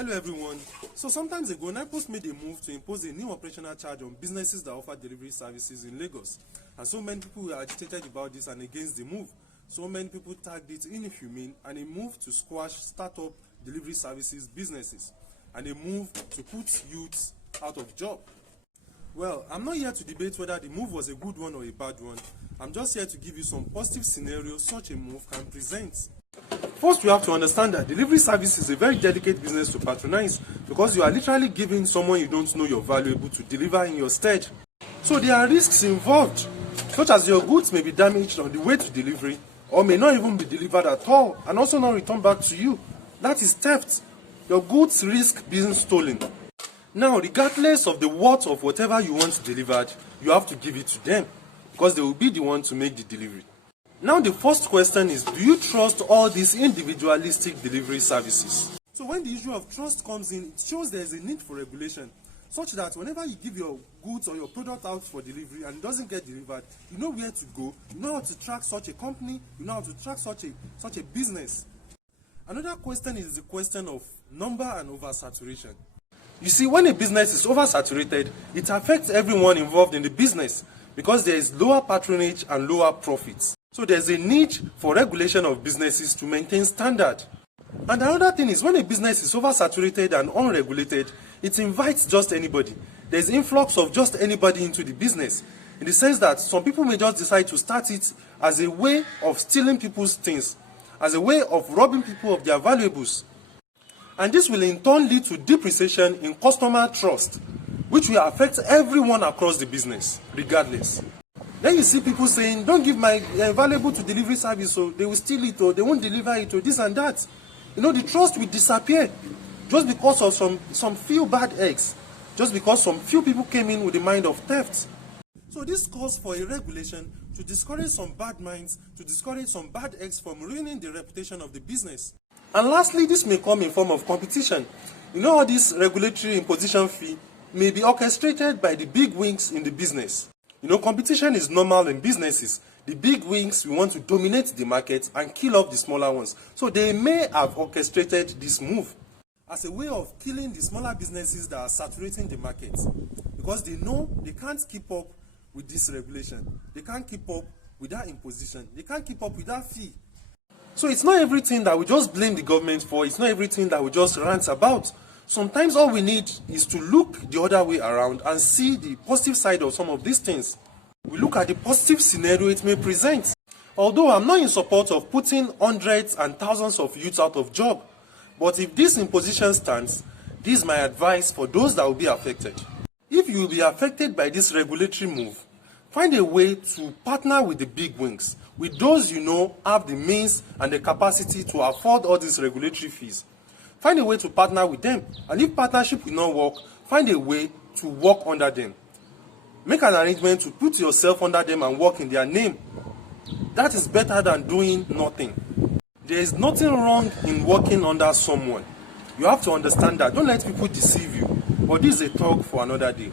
Hello everyone. So sometimes ago, NIPOST made a move to impose a new operational charge on businesses that offer delivery services in Lagos. And so many people were agitated about this and against the move. So many people tagged it inhumane and a move to squash startup delivery services businesses and a move to put youths out of job. Well, I'm not here to debate whether the move was a good one or a bad one. I'm just here to give you some positive scenarios such a move can present. First, we have to understand that delivery service is a very delicate business to patronize because you are literally giving someone you don't know you're valuable to deliver in your stead. So there are risks involved, such as your goods may be damaged on the way to delivery or may not even be delivered at all and also not returned back to you. That is theft. Your goods risk being stolen. Now, regardless of the worth of whatever you want delivered, you have to give it to them because they will be the one to make the delivery. Now the first question is, do you trust all these individualistic delivery services? So when the issue of trust comes in, it shows there is a need for regulation, such that whenever you give your goods or your product out for delivery and it doesn't get delivered, you know where to go, you know how to track such a company, you know how to track such a business. Another question is the question of number and oversaturation. You see, when a business is oversaturated, it affects everyone involved in the business because there is lower patronage and lower profits. So there's a need for regulation of businesses to maintain standard. And another thing is when a business is oversaturated and unregulated, it invites just anybody. There's influx of just anybody into the business, in the sense that some people may just decide to start it as a way of stealing people's things, as a way of robbing people of their valuables. And this will in turn lead to depreciation in customer trust, which will affect everyone across the business, regardless. Then you see people saying, don't give my valuable to delivery service, so they will steal it or they won't deliver it or this and that. You know, the trust will disappear just because of some few bad eggs, just because some few people came in with the mind of theft. So this calls for a regulation to discourage some bad minds, to discourage some bad eggs from ruining the reputation of the business. And lastly, this may come in form of competition. You know how this regulatory imposition fee may be orchestrated by the big wigs in the business. You know, competition is normal in businesses. The big wigs will want to dominate the market and kill off the smaller ones. So they may have orchestrated this move as a way of killing the smaller businesses that are saturating the market, because they know they can't keep up with this regulation. They can't keep up with that imposition. They can't keep up with that fee. So it's not everything that we just blame the government for. It's not everything that we just rant about. Sometimes all we need is to look the other way around and see the positive side of some of these things. We look at the positive scenario it may present. Although I'm not in support of putting hundreds and thousands of youths out of job, but if this imposition stands, this is my advice for those that will be affected. If you will be affected by this regulatory move, find a way to partner with the big wigs, with those you know have the means and the capacity to afford all these regulatory fees. Find a way to partner with them, and if partnership will not work, find a way to work under them. Make an arrangement to put yourself under them and work in their name. That is better than doing nothing. There is nothing wrong in working under someone. You have to understand that. Don't let people deceive you. But this is a talk for another day.